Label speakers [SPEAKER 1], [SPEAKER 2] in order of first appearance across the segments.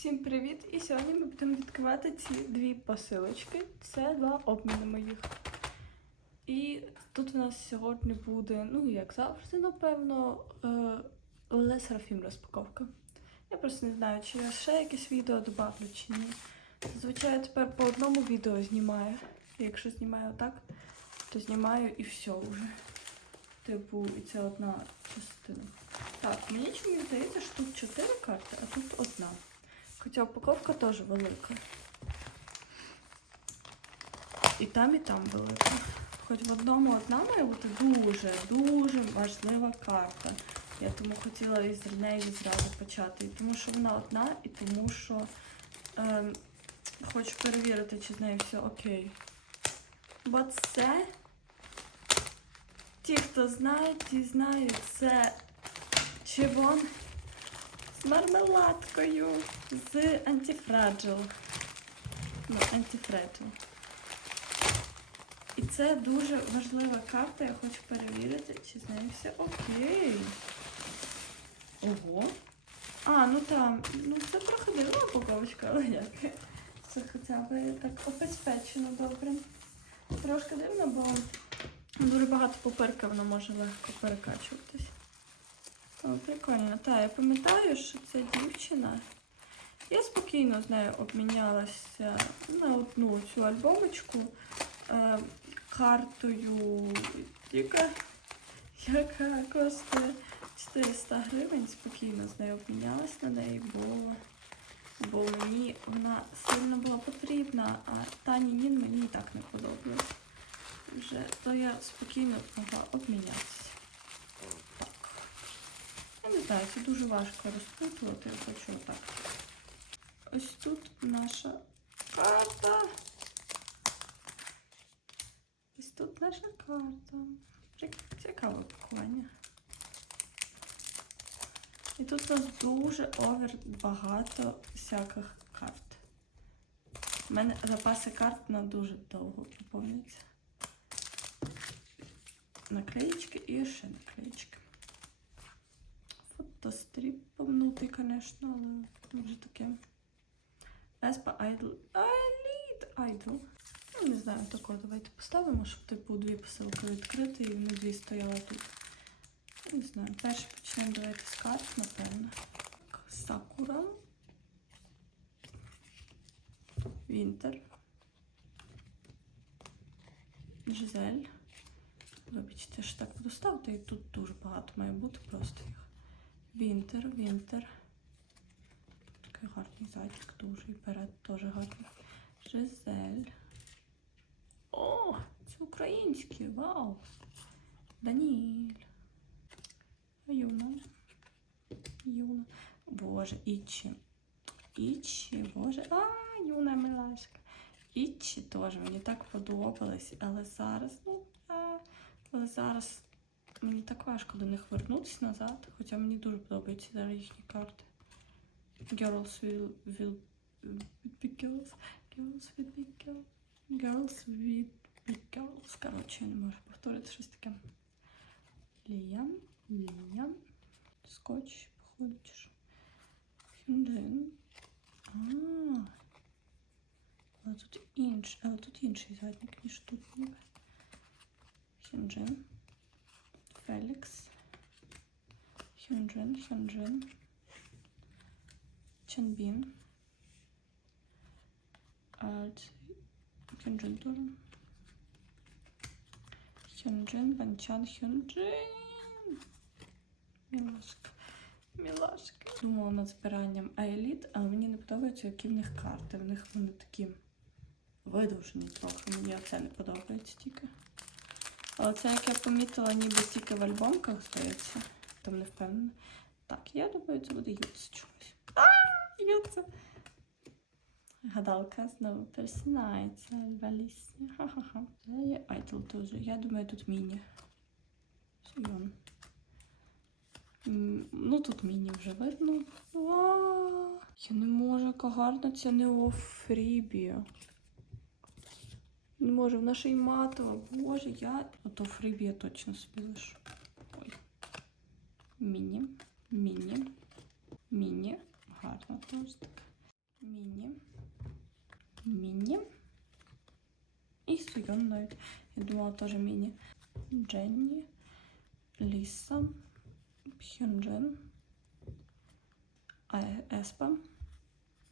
[SPEAKER 1] Всім привіт! І сьогодні ми будемо відкривати ці дві посилочки. Це два обміни моїх. І тут у нас сьогодні буде, ну як завжди, напевно, Леле Серафім розпаковка. Я просто не знаю, чи я ще якесь відео добавлю чи ні. Зазвичай я тепер по одному відео знімаю. Якщо знімаю так, то знімаю і все вже. Типу, і це одна частина. Так, мені чомусь здається, що тут 4 карти, а тут одна. Хоча упаковка теж велика. І там, і там велика. Хоч в одному одна має бути дуже, дуже важлива карта. Я тому хотіла із неї зразу почати. Тому що вона одна, і тому що ем, хочу перевірити, чи з нею все окей. Бо це, ті, хто знає, ті знають, це чивон мармеладкою, з антифраджил. Ну, антифраджил. І це дуже важлива карта, я хочу перевірити, чи з нею все окей. Ого. А, ну там, ну це трохи дивна упаковочка, але як. Це хоча б так обезпечено добре. Трошки дивно, бо дуже багато паперка воно може легко перекачуватись. О, прикольно. Так, я пам'ятаю, що ця дівчина. Я спокійно з нею обмінялася на одну цю альбомочку е, картою, яка, яка коштує 400 гривень. Спокійно з нею обмінялася на неї, бо, бо мені вона сильно була потрібна, а Тані Нін мені і так не подобалось. Вже то я спокійно могла обмінятися. Я це дуже важко розпутувати, хочу отак. Ось тут наша карта. Ось тут наша карта. Цікаве пакування. І тут у нас дуже овер багато всяких карт. У мене запаси карт на дуже довго поповняться. Наклеїчки і ще наклеїчки. Фотостріп повнутий, звісно, але вже таке. Еспа Idol. Elite Idol. Ну, не знаю, такого давайте поставимо, щоб типу дві посилки відкрити і вони дві стояли тут. Не знаю. Перше почнемо давайте з карт, напевно. Сакура. Вінтер. Жизель. Вибачте, що так буду ставити, і тут дуже багато має бути просто їх. Вінтер, Вінтер. Такий гарний зайчик дуже і перед теж гарний. Жизель. О, це українські, вау! Даніель. Юна. Юна. Боже, Ічі. Ічі, боже. А, Юна милашка. Ічі теж мені так подобались, але зараз, ну, а, але зараз мені так важко до них вернутися назад, хоча мені дуже подобаються зараз їхні карти. Girls will, will big girls. Girls with big girls. Girls with big girls. Коротше, я не можу повторити щось таке. Ліям, Ліям. Скотч, походу, чи що. Хюндин. А. Але тут інший, але тут інший задник, ніж тут ніби. Хюнджин. Фелікс. Хюнджин, Хюнджин. Чанбін. Це Хюнджин теж. Хюнджин, Банчан, Хюнджин. Мілашка. Мілашка. Думала над збиранням Аеліт, але мені не подобається, які в них карти. В них вони такі видовжені трохи. Мені оце не подобається тільки. Але це, як я помітила, ніби тільки в альбомках здається. Там не впевнена. Так, я думаю, це буде Юц чомусь. А, Юца! Гадалка знову персонається. Альвалісня. Ха-ха-ха. Це є Айдол теж. Я думаю, тут міні. Сйон. Ну, тут міні вже видно. Я не можу, яка гарна ця неофрібія. Не можу, вона ще й матова. Боже, я. Ото фрібі я точно собі лишу. Ой. Міні. Міні. Міні. Гарно так. Міні. Міні. І Суйон навіть. Я думала теж міні. Дженні. Ліса. Хюнджен. А- Еспа.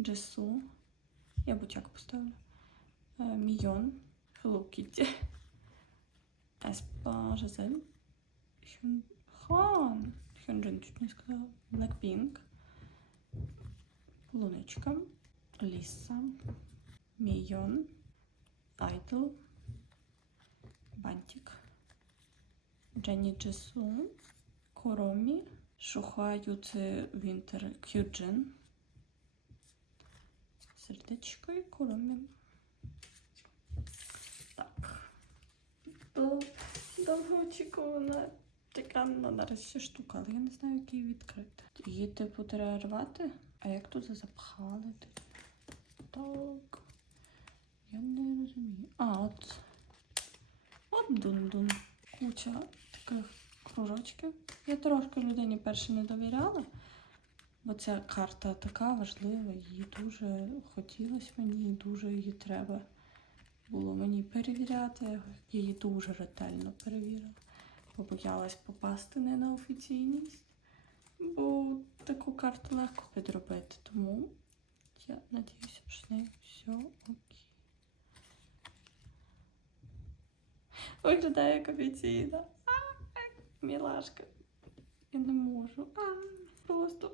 [SPEAKER 1] Джесу. Я бутяк поставлю. Е, Мійон. Hello Kitty. Хюн... Хан. Хюнджен чуть не сказала. Blackpink. Луночка. Ліса. Мійон. Айдл. Бантик. Дженні Джесу. Коромі. Шухаю це Вінтер Кюджин. Сердечко і коромі. Так. Дов- Довгоочікувана чекана нарешті штука, але я не знаю, як її відкрити. Її типу треба рвати, а як тут запхали? Так. Я не розумію. А, от. От дун-дун. Куча таких кружочків. Я трошки людині перше не довіряла, бо ця карта така важлива, її дуже хотілося мені, дуже її треба було мені перевіряти. Я її дуже ретельно перевірила. Побоялась попасти не на офіційність, бо таку карту легко підробити. Тому я надіюся, що з нею все окей. Виглядає як офіційна. Мілашка. Я не можу. А, просто.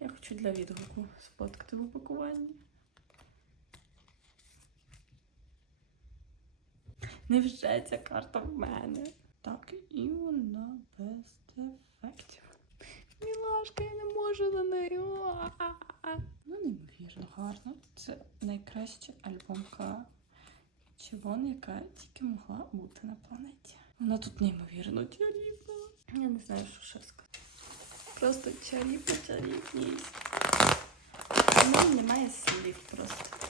[SPEAKER 1] Я хочу для відгуку сфоткати в упакуванні. Невже ця карта в мене? Так, і вона без дефектів. Мілашка, я не можу на неї. Ну, неймовірно гарно. Це найкращий альбом К. Чи вон, яка тільки могла бути на планеті. Вона тут неймовірно чарівна. Я не знаю, що ще сказати. Просто чарівна чарівність. У мене немає слів просто.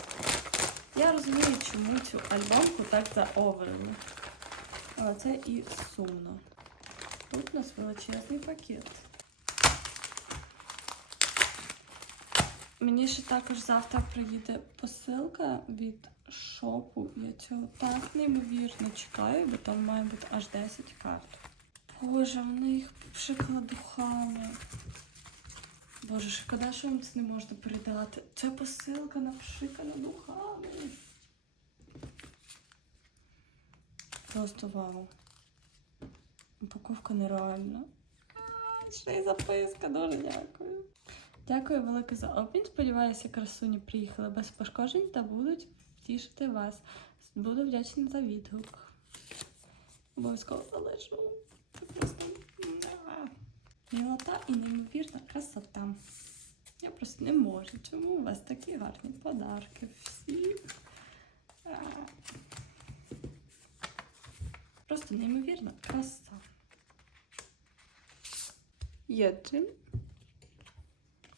[SPEAKER 1] Я розумію, чому цю альбомку так заоверили. Але це і сумно. Тут у нас величезний пакет. Мені ще також завтра приїде посилка від шопу. Я цього так неймовірно чекаю, бо там має бути аж 10 карт. Боже, вони їх пшикала духами. Боже, шкода, що їм це не можна передати. Це посилка напшикана духами. Просто вау. Упаковка нереальна. Ще й записка, дуже дякую. Дякую велике за обмін. Сподіваюся, красуні приїхали без пошкоджень та будуть тішити вас. Буду вдячна за відгук. Обов'язково залишу. Це просто. Мілота і неймовірна красота. Я просто не можу. Чому у вас такі гарні подарки? Всі. Просто неймовірна краса. Єджин.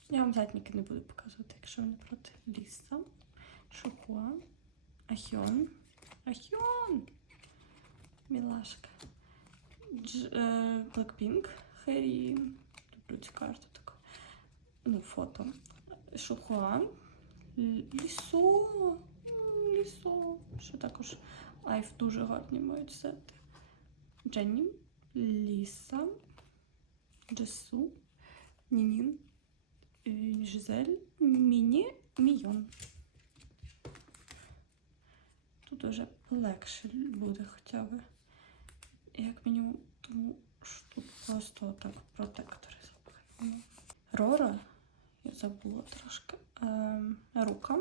[SPEAKER 1] Я вам задніки не буду показувати, якщо ви не проти. Ліса, Шухуа, Ахьон, Ахьон, Мілашка, Дж, е, Хері. Люблю цю карту. Ну, фото. Шухуа, Л- Лісо, Лісо. Що також Айф дуже гарні мають сети. Дженні, Ліса, Джесу, Нінін, е, Жизель, Міні, Мійон. Тут уже легше буде хоча б. Як мінімум, тому що тут просто так протектори запхаємо. Рора, я забула трошки. Ем, рука.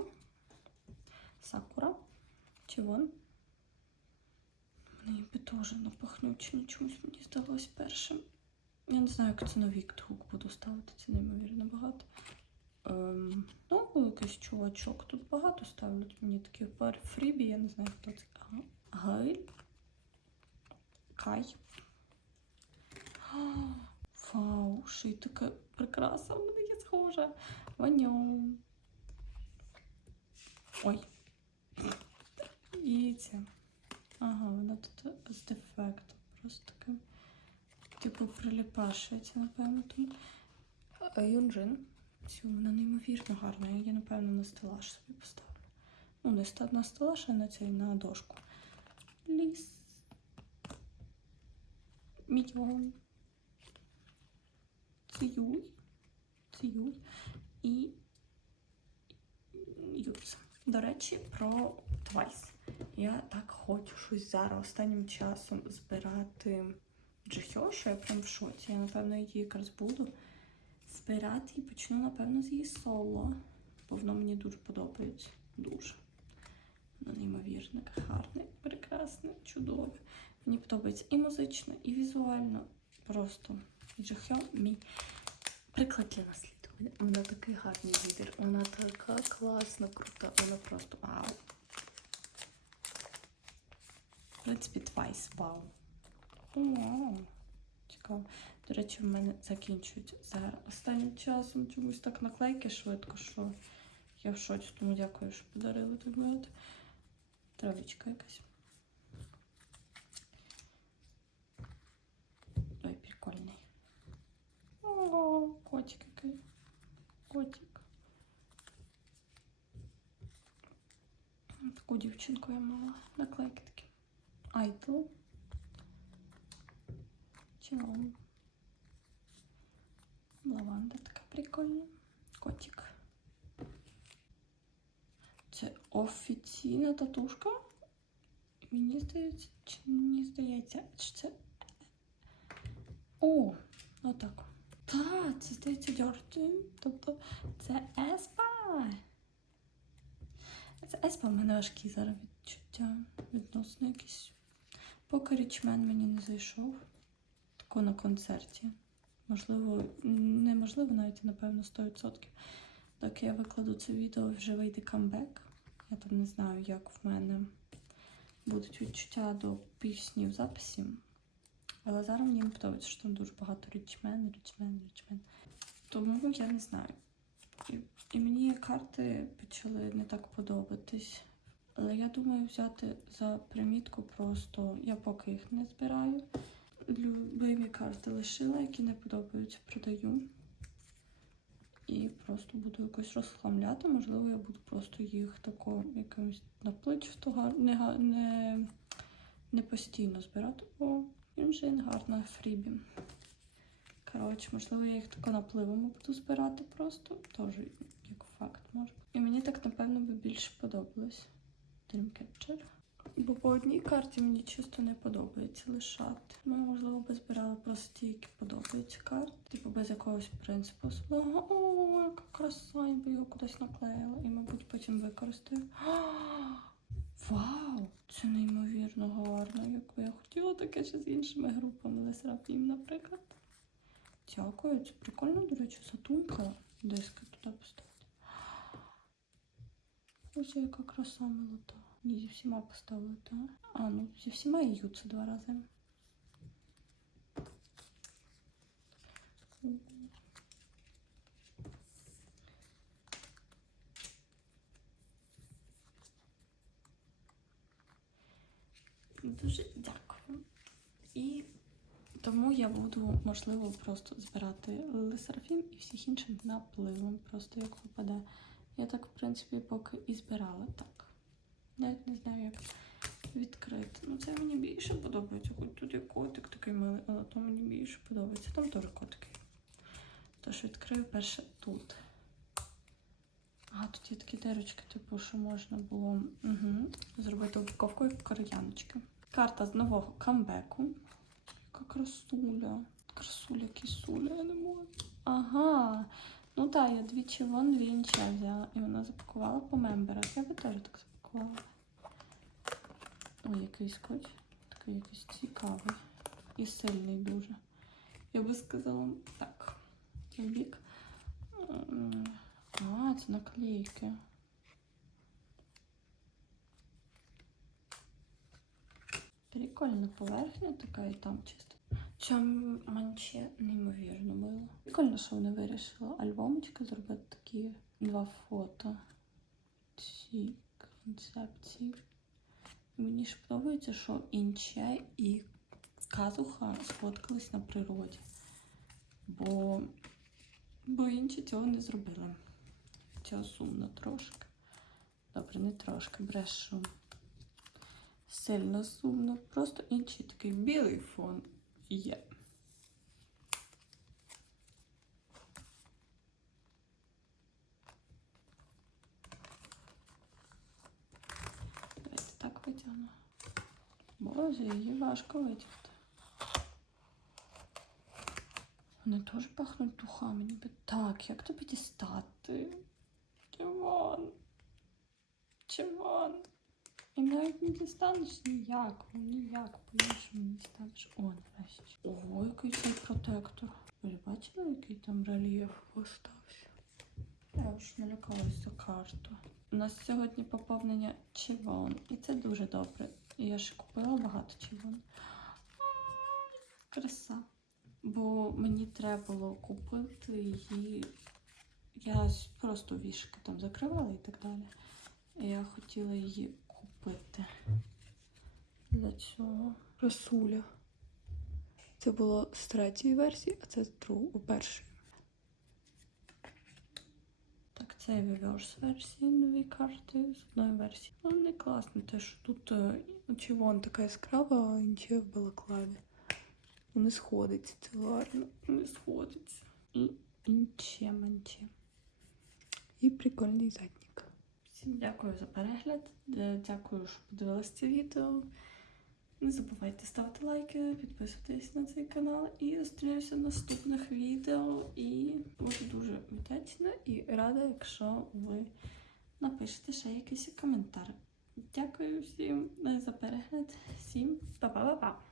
[SPEAKER 1] Сакура. Чивон. Мені би теж на чомусь мені здалось першим. Я не знаю, як це на відгук буду ставити, це неймовірно багато. Ем, ну, якийсь чувачок. Тут багато ставлять мені такі пар фрібі, я не знаю, хто це. Ага. Гайль. Кай. Вау, ще й така прикраса в мене є схожа. Ваньом. Ой. І ця. Ага, вона тут з дефектом. Просто таким. Типу приліпашується, напевно, тому. Юнджин. Цю вона неймовірно гарна. Я її, напевно, на стелаж собі поставлю. Ну, не на стелаж, а на цей на дошку. Ліс. Мільйон. Цюй. Цюй. І Юц. До речі, про Twice. Я так хочу щось зараз останнім часом збирати Джихьо, що я прям в шоці. Я, напевно, її якраз буду збирати і почну, напевно, з її соло. Бо воно мені дуже подобається. Дуже. Воно неймовірне, гарне, прекрасне, чудове. Мені подобається і музично, і візуально. Просто Джихьо мій приклад для наслідування. Вона такий гарний лідер. Вона така класна, крута. Вона просто вау. В принципі, Twice вау. Вау. Цікаво. До речі, в мене закінчують зараз останнім часом чомусь так наклейки швидко, що я в шоці, тому дякую, що подарили так багато. Травичка якась. Ой, прикольний. О, котик який. Котик. Таку дівчинку я мала. Наклейки такі. Айдл. Чилом. Лаванда така прикольна. Котик. Це офіційна татушка. Мені здається, чи мені здається, чи це. О, отак. Та, це здається дьорти. Тобто це еспа. Це еспа в мене важкі зараз відчуття відносно якісь. Поки річмен мені не зайшов. Тако на концерті. Можливо, неможливо навіть, напевно, 100%. Доки я викладу це відео, вже вийде камбек. Я там не знаю, як в мене будуть відчуття до пісні в записі. Але зараз мені не подобається, що там дуже багато річмен, річмен, річмен. Тому я не знаю. І, і мені карти почали не так подобатись. Але я думаю взяти за примітку просто, я поки їх не збираю. Любимі карти лишила, які не подобаються, продаю. І просто буду якось розхламляти. Можливо, я буду просто їх тако якимось напличто не, га- не, не постійно збирати, бо він же гарна фрібі. Коротше, можливо, я їх тако напливами буду збирати просто. Теж як факт може. І мені так, напевно, би більше подобалось. Dreamcatcher. Бо по одній карті мені чисто не подобається лишати. Ми, можливо, би збирали просто ті, які подобаються карти. Типу без якогось принципу особливого. О, яка краса, я би його кудись наклеїла. І, мабуть, потім використаю. Вау! Це неймовірно гарно. Якби я хотіла таке ще з іншими групами. Лесерафім, наприклад. Дякую, це прикольно, до речі, сатунка. Диски туди поставити. Ось яка краса молода. Ні, зі всіма поставили, так? А, ну зі всіма і юце два рази. Дуже дякую. І тому я буду, можливо, просто збирати лисерафім і всіх інших напливом, просто як випаде. Я так, в принципі, поки і збирала так. Навіть не знаю, як відкрити. Ну, це мені більше подобається. Хоч тут є котик такий милий, але то мені більше подобається. Там теж котики. Тож відкрию перше тут. А, тут є такі дирочки, типу, що можна було угу, зробити упаковку як кореяночки. Карта з нового камбеку. Яка красуля. Красуля, кисуля, я не можу. Ага. Ну так, я двічі вон дві інші взяла. І вона запакувала по мемберах. Я би теж так запакувала. Ой, який скотч. Такий якийсь цікавий. І сильний дуже. Я би сказала так. Бік. А, це наклейки. Прикольна поверхня така і там чисто. Цьому манче неймовірно було. Прикольно, що вони вирішили альбомчики зробити такі два фото. Ці концепції. Мені ж подобається, що інче і казуха сфоткались на природі. Бо бо інші цього не зробили. Цього сумно трошки. Добре, не трошки, брешу. Сильно сумно. Просто інший такий білий фон є. Давайте так витягну. Боже, її важко витягти. Вони теж пахнуть духами, ніби так, як тобі дістати? Чивон? Чивон? І навіть не дістанеш ніяк, ну ніяк, по-іншому не дістанеш. О, нарешті. Ого, який цей протектор. Ви бачили, який там рельєф остався? Я вже налякалась за карту. У нас сьогодні поповнення чивон, і це дуже добре. Я ще купила багато чивон. Краса. Бо мені треба було купити її. Я просто вішки там закривала і так далі. Я хотіла її купити. Для цього. Красуля. Це було з третьої версії, а це з другої, першої. Так, це реверс версії нові карти з одної версії. Ну, не класно, те, що тут е, чи вон така яскрава, а інші в балаклаві. Не сходиться, це гарно, не сходиться. І інче менче. І прикольний задник. Дякую за перегляд. Е, Дякую, що подивилися це відео. Не забувайте ставити лайки, підписуватись на цей канал і зустрінемося в наступних відео. І буду дуже вдячна і рада, якщо ви напишете ще якийсь коментар. Дякую всім за перегляд. Всім па-па-па-па!